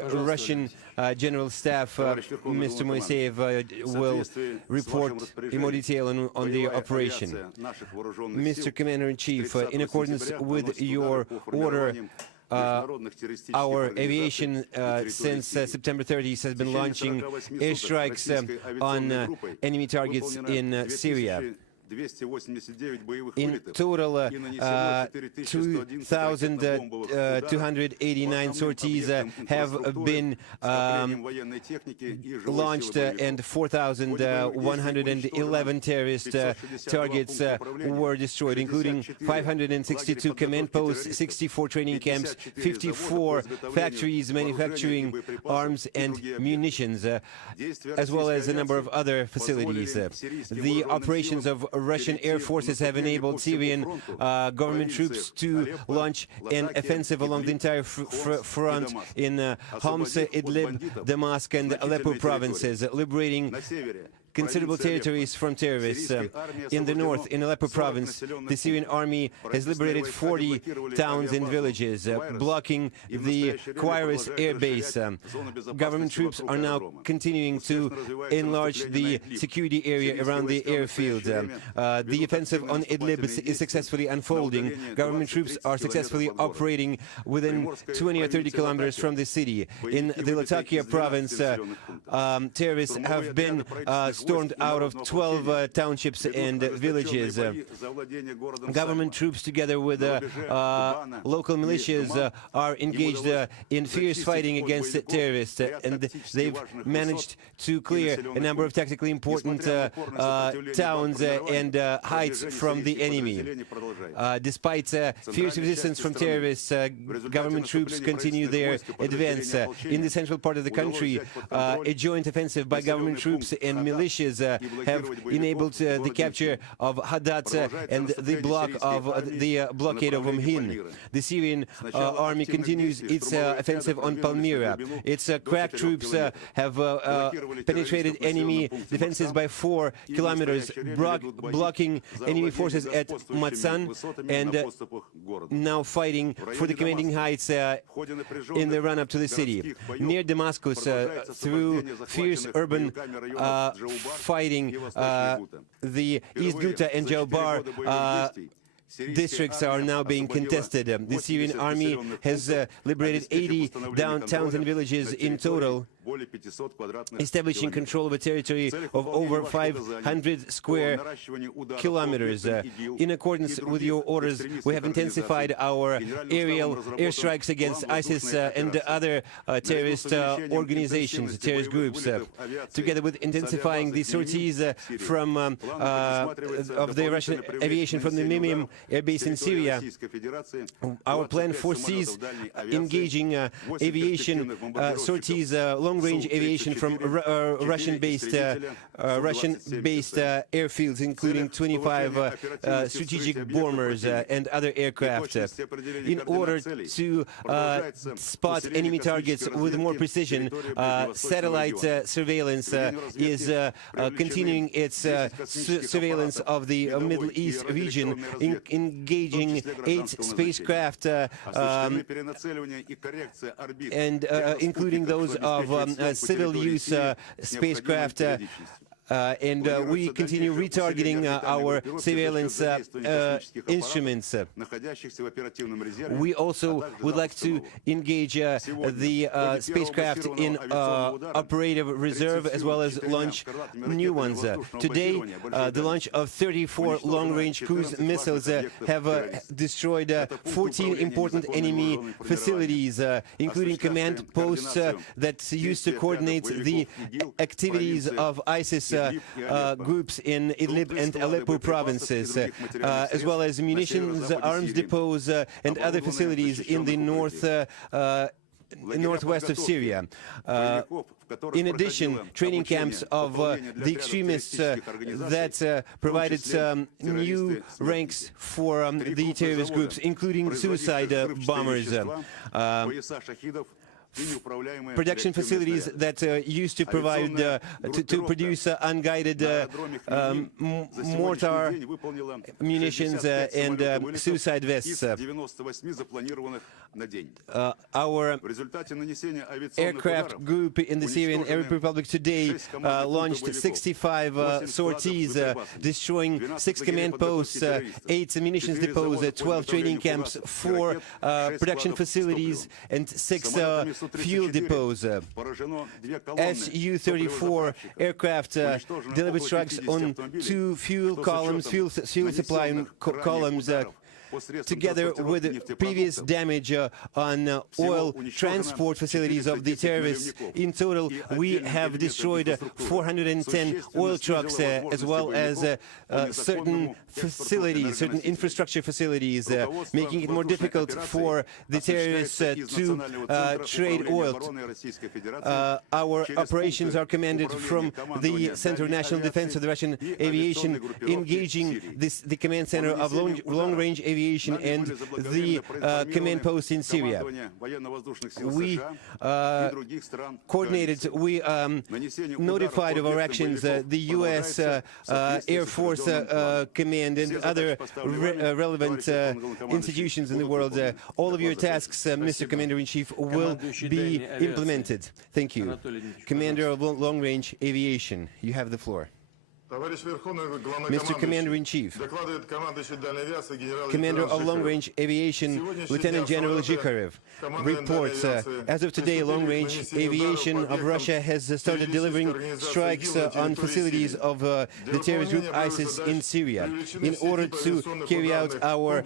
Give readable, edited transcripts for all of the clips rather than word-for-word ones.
Russian General Staff, Mr. Moiseev, will report in more detail on the operation. Mr. Commander-in-Chief, in accordance with your order, our aviation since September 30th has been launching airstrikes on enemy targets in Syria. In total, 2,289 sorties have been launched, and 4,111 terrorist targets were destroyed, including 562 command posts, 64 training camps, 54 factories manufacturing arms and munitions, as well as a number of other facilities. The operations of Russian air forces have enabled Syrian government troops to launch an offensive along the entire front in Homs, Idlib, Damascus, and Aleppo provinces, liberating considerable territories from terrorists. In the north, in Aleppo province, the Syrian army has liberated 40 towns and villages, blocking the Quirus air base. Government troops are now continuing to enlarge the security area around the airfield. The offensive on Idlib is successfully unfolding. Government troops are successfully operating within 20 or 30 kilometers from the city. In the Latakia province, terrorists have been stormed out of 12 townships and villages. Government troops, together with local militias, are engaged in fierce fighting against terrorists, and they've managed to clear a number of tactically important towns and heights from the enemy. Despite fierce resistance from terrorists, government troops continue their advance. In the central part of the country, a joint offensive by government troops and militias have enabled the capture of Hadat and the blockade of Umhin. The Syrian army continues its offensive on Palmyra. Its crack troops have penetrated enemy defenses by 4 kilometers, blocking enemy forces at Matsan, and now fighting for the commanding heights in the run-up to the city. Near Damascus, through fierce urban fighting, the East Ghouta and Jawbar districts are now being contested. The Syrian army has liberated 80 towns and villages in total, establishing control of a territory of over 500 square kilometers. In accordance with your orders, we have intensified our aerial airstrikes against ISIS and other terrorist organizations, terrorist groups, together with intensifying the sorties from of the Russian aviation from the Mimim air base in Syria. Our plan foresees engaging aviation sorties, long-range aviation from Russian-based airfields, including 25 strategic bombers and other aircraft, in order to spot enemy targets with more precision. Satellite surveillance is continuing its surveillance of the Middle East region, engaging 8 spacecraft and including those of civil use spacecraft, and we continue retargeting our surveillance instruments. We also would like to engage the spacecraft in operative reserve, as well as launch new ones. Today, the launch of 34 long-range cruise missiles have destroyed 14 important enemy facilities, including command posts that used to coordinate the activities of ISIS groups in Idlib and Aleppo provinces, as well as munitions, arms depots, and other facilities in the northwest of Syria. In addition, training camps of the extremists that provided new ranks for the terrorist groups, including suicide bombers. production facilities that used to provide to produce unguided mortar munitions and suicide vests. Our aircraft group in the Syrian Arab Republic today launched 65 sorties, destroying 6 command posts, 8 munitions depots, 12 training camps, 4 production facilities, and 6 fuel depots. Su-34 aircraft delivered strikes on 2 fuel supply columns, together with previous damage on oil transport facilities of the terrorists. In total, we have destroyed 410 oil trucks, as well as certain facilities, certain infrastructure facilities, making it more difficult for the terrorists to trade oil. Our operations are commanded from the Center of National Defense of the Russian Aviation, engaging the command center of long-range aviation and the command post in Syria. We coordinated, we notified of our actions the U.S. Air Force Command and other relevant institutions in the world. All of your tasks, Mr. Commander-in-Chief, will be implemented. Thank you. Commander of Long-Range Aviation, you have the floor. Mr. Commander-in-Chief, Commander of Long-Range Aviation, Lieutenant General Zhikharev, reports, as of today, Long-Range Aviation of Russia has started delivering strikes on facilities of the terrorist group ISIS in Syria in order to carry out our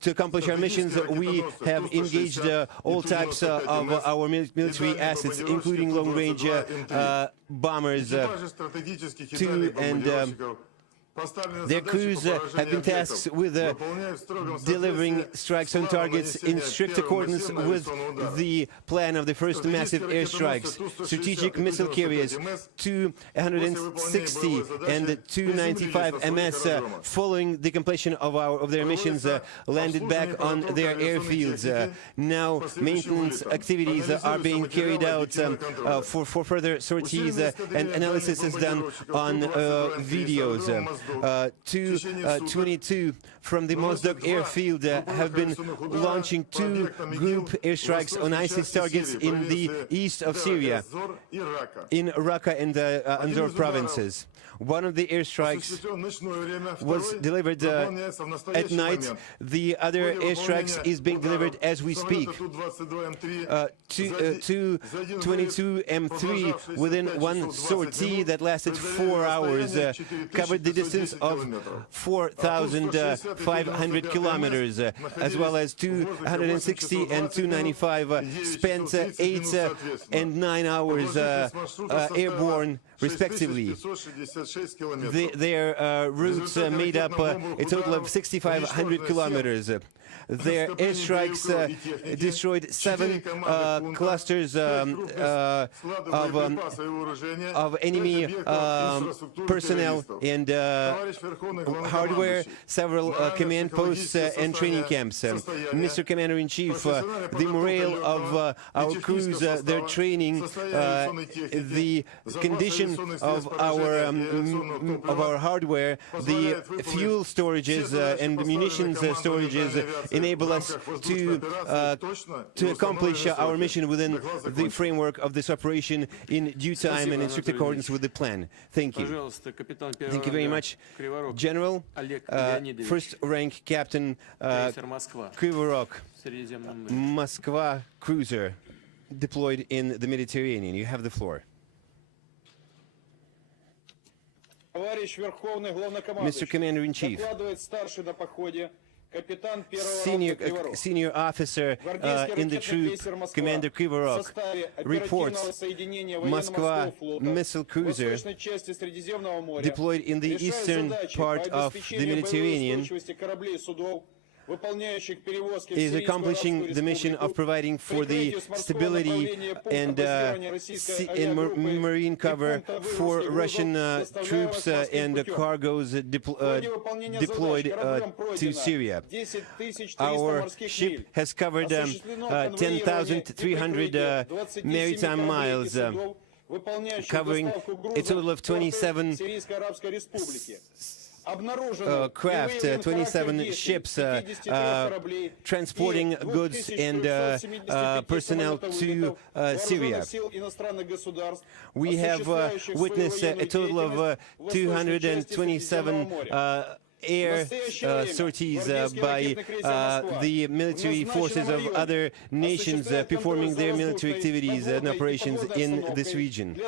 to accomplish our missions. We have engaged all types of our military assets, including long-range bombers, their crews have been tasked with delivering strikes on targets in strict accordance with the plan of the first massive airstrikes. Strategic missile carriers, 260 and 295 MS, following the completion of their missions, landed back on their airfields. Now maintenance activities are being carried out for further sorties, and analysis is done on videos. 222 from the Mozdok airfield have been launching 2 group airstrikes on ISIS targets in the east of Syria, in Raqqa and Anzor provinces. One of the airstrikes was delivered at night. The other airstrikes is being delivered as we speak. 222 M3 within one sortie that lasted 4 hours covered the distance of 4,500 kilometers, as well as 260 and 295 spent 8 and 9 hours airborne, respectively. Their routes made up a total of 6,500 kilometers. Their airstrikes destroyed 7 clusters of enemy personnel and hardware, several command posts and training camps. Mr. Commander-in-Chief, the morale of our crews, their training, the condition of our hardware, the fuel storages and munitions storages enable us to accomplish our mission within the framework of this operation in due time and in strict accordance with the plan. Thank you. Thank you very much, General. First rank Captain Krivorok, Moskva cruiser, deployed in the Mediterranean. You have the floor. Mr. Commander-in-Chief, senior officer in the troops, Commander Krivorok, reports Moskva missile cruiser deployed in the eastern part of the Mediterranean is accomplishing the mission of providing for the stability and marine cover for Russian troops and cargoes deployed to Syria. Our ship has covered 10,300 maritime miles, covering a total of 27 craft, 27 ships transporting goods and personnel to Syria. We have witnessed a total of 227 air sorties by the military forces of other nations performing their military activities and operations in this region.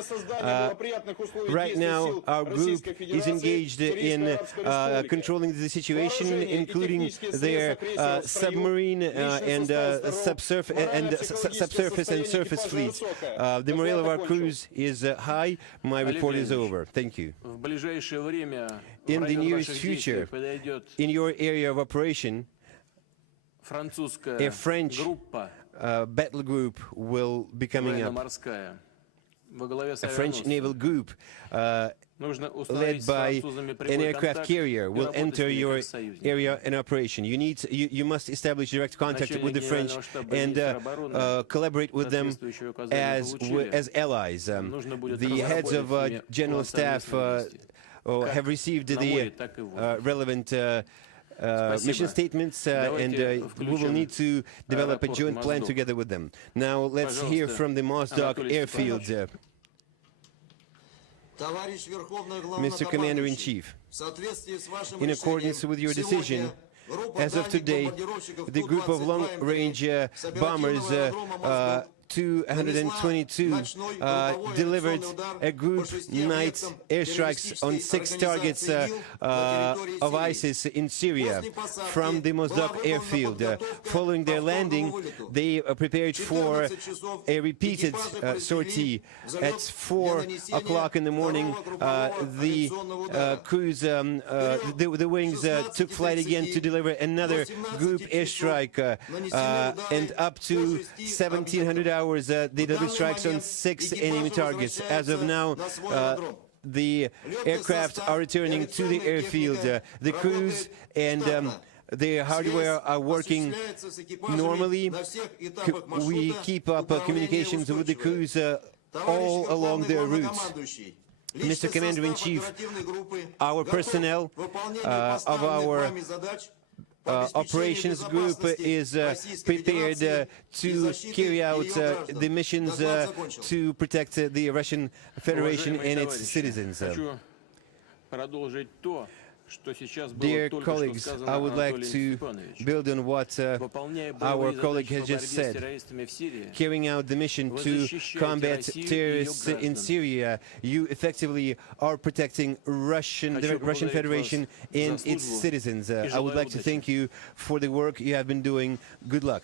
Right now, our group is engaged in controlling the situation, including their submarine and subsurface and surface fleets. The morale of our crews is high. My report is over. Thank you. In the nearest future, in your area of operation, a French battle group will be coming up. A French naval group led by an aircraft carrier will enter your area in operation. You must establish direct contact with the French and collaborate with them as allies. The heads of general staff have received the relevant mission statements, and we will need to develop a joint plan together with them. Now let's hear from the Mozdok airfield. Mr. Commander-in-Chief, in accordance with your decision, as of today, the group of long-range bombers 222 delivered a group night airstrikes on 6 targets of ISIS in Syria from the Mozdok airfield. Following their landing, they prepared for a repeated sortie. At 4 o'clock in the morning, the crews, the wings took flight again to deliver another group airstrike, and up to 1700 hours they delivered strikes on 6 enemy targets. As of now, the aircraft are returning to the airfield. The crews and the hardware are working normally. We keep up communications with the crews all along their routes. Mr. Commander-in-Chief, our personnel of our operations group is prepared to carry out the missions to protect the Russian Federation and its citizens. Dear colleagues, I would like to build on what our colleague has just said. Carrying out the mission to combat terrorists in Syria, you effectively are protecting the Russian Federation and its citizens. I would like to thank you for the work you have been doing. Good luck.